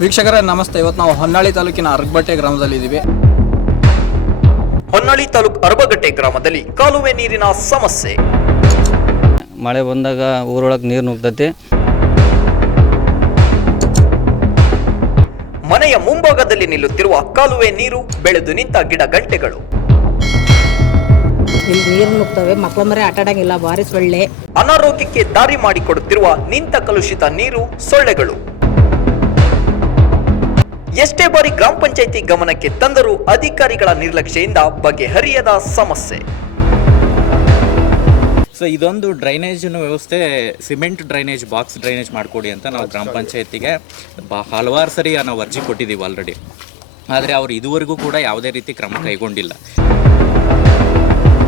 ವೀಕ್ಷಕರೇ ನಮಸ್ತೆ. ಇವತ್ತು ನಾವು ಹೊನ್ನಾಳಿ ತಾಲೂಕಿನ ಅರ್ಗಬಟ್ಟೆ ಗ್ರಾಮದಲ್ಲಿ ಇದ್ದೀವಿ ಹೊನ್ನಾಳಿ ತಾಲೂಕು ಅರಬಗಟ್ಟೆ ಗ್ರಾಮದಲ್ಲಿ ಕಾಲುವೆ ನೀರಿನ ಸಮಸ್ಯೆ. ಮಳೆ ಬಂದಾಗ ಊರೊಳಗೆ ನೀರು ನುಗ್ತೈತಿ ಮನೆಯ ಮುಂಭಾಗದಲ್ಲಿ ನಿಲ್ಲುತ್ತಿರುವ ಕಾಲುವೆ ನೀರು ಬೆಳೆದು ನಿಂತ ಗಿಡ ಗಂಟೆಗಳು. ಇಲ್ಲಿ ನೀರು ನುಗ್ತವೆ ಮಕ್ಳ ಮರೆ ಆಟಾಡಂಗಿಲ್ಲ ಬಾರಿ ಸೊಳ್ಳೆ. ಅನಾರೋಗ್ಯಕ್ಕೆ ದಾರಿ ಮಾಡಿಕೊಡುತ್ತಿರುವ ನಿಂತ ಕಲುಷಿತ ನೀರು ಸೊಳ್ಳೆಗಳು. ಎಷ್ಟೇ ಬಾರಿ ಗ್ರಾಮ ಪಂಚಾಯಿತಿ ಗಮನಕ್ಕೆ ತಂದರೂ ಅಧಿಕಾರಿಗಳ ನಿರ್ಲಕ್ಷ್ಯದಿಂದ ಬಗೆಹರಿಯದ ಸಮಸ್ಯೆ. ಸೊ ಇದೊಂದು ಡ್ರೈನೇಜ್ ವ್ಯವಸ್ಥೆ ಸಿಮೆಂಟ್ ಡ್ರೈನೇಜ್ ಬಾಕ್ಸ್ ಡ್ರೈನೇಜ್ ಮಾಡಿಕೊಡಿ ಅಂತ ನಾವು ಗ್ರಾಮ ಪಂಚಾಯತಿಗೆ ಬಾ ಹಲವಾರು ಸರಿ ನಾವು ಅರ್ಜಿ ಕೊಟ್ಟಿದ್ದೀವಿ ಆಲ್ರೆಡಿ ಆದರೆ ಅವರು ಇದುವರೆಗೂ ಕೂಡ ಯಾವುದೇ ರೀತಿ ಕ್ರಮ ಕೈಗೊಂಡಿಲ್ಲ.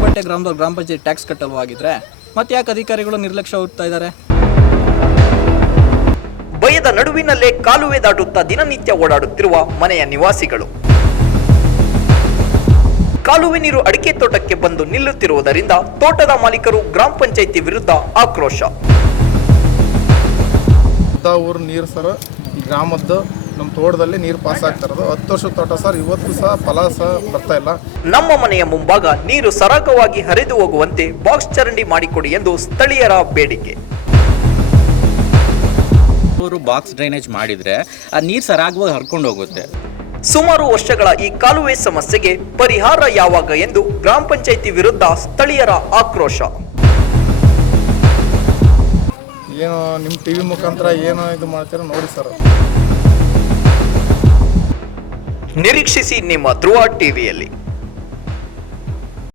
ಬಟ್ಟೆ ಗ್ರಾಮದವ್ರು ಗ್ರಾಮ ಪಂಚಾಯತ್ ಟ್ಯಾಕ್ಸ್ ಕಟ್ಟಲು ಆಗಿದ್ರೆ ಮತ್ತೆ ಯಾಕೆ ಅಧಿಕಾರಿಗಳು ನಿರ್ಲಕ್ಷ್ಯ ಹೋಗ್ತಾ ಇದ್ದಾರೆ? ನಡುವಿನಲ್ಲೇ ಕಾಲುವೆ ದಾಟುತ್ತಾ ದಿನನಿತ್ಯ ಓಡಾಡುತ್ತಿರುವ ಮನೆಯ ನಿವಾಸಿಗಳು. ಕಾಲುವೆ ನೀರು ಅಡಿಕೆ ತೋಟಕ್ಕೆ ಬಂದು ನಿಲ್ಲುತ್ತಿರುವುದರಿಂದ ತೋಟದ ಮಾಲೀಕರು ಗ್ರಾಮ ಪಂಚಾಯಿತಿ ವಿರುದ್ಧ ಆಕ್ರೋಶ. ಊರು ನೀರು ಸರ್ ಗ್ರಾಮದ್ದು ನಮ್ಮ ತೋಟದಲ್ಲಿ ನೀರು ಪಾಸ್ ಆಗ್ತಾ ಇರೋದು. ಹತ್ತು ವರ್ಷದ ತೋಟ ಸರ್ ಇವತ್ತು ಸಹ ಫಲ ಸಹ ಬರ್ತಾ ಇಲ್ಲ. ನಮ್ಮ ಮನೆಯ ಮುಂಭಾಗ ನೀರು ಸರಾಗವಾಗಿ ಹರಿದು ಹೋಗುವಂತೆ ಬಾಕ್ಸ್ ಚರಂಡಿ ಮಾಡಿಕೊಡಿ ಎಂದು ಸ್ಥಳೀಯರ ಬೇಡಿಕೆ. ಅವರು ಬಾಕ್ಸ್ ಡ್ರೈನೇಜ್ ಮಾಡಿದರೆ ಆ ನೀರು ಸರಾಗವಾಗಿ ಹರ್ಕೊಂಡು ಹೋಗುತ್ತೆ. ಸುಮಾರು ವರ್ಷಗಳ ಈ ಕಾಲುವೆ ಸಮಸ್ಯೆಗೆ ಪರಿಹಾರ ಯಾವಾಗ ಎಂದು ಗ್ರಾಮ ಪಂಚಾಯಿತಿ ವಿರುದ್ಧ ಸ್ಥಳೀಯರ ಆಕ್ರೋಶ. ಏನು ನಿಮ್ಮ ಟಿ ವಿ ಮುಖಾಂತರ ಏನು ಇದು ಮಾಡ್ತೀರೋ ನೋಡಿ ಸರ್. ನಿರೀಕ್ಷಿಸಿ ನಿಮ್ಮ ಧ್ರುವ ಟಿವಿಯಲ್ಲಿ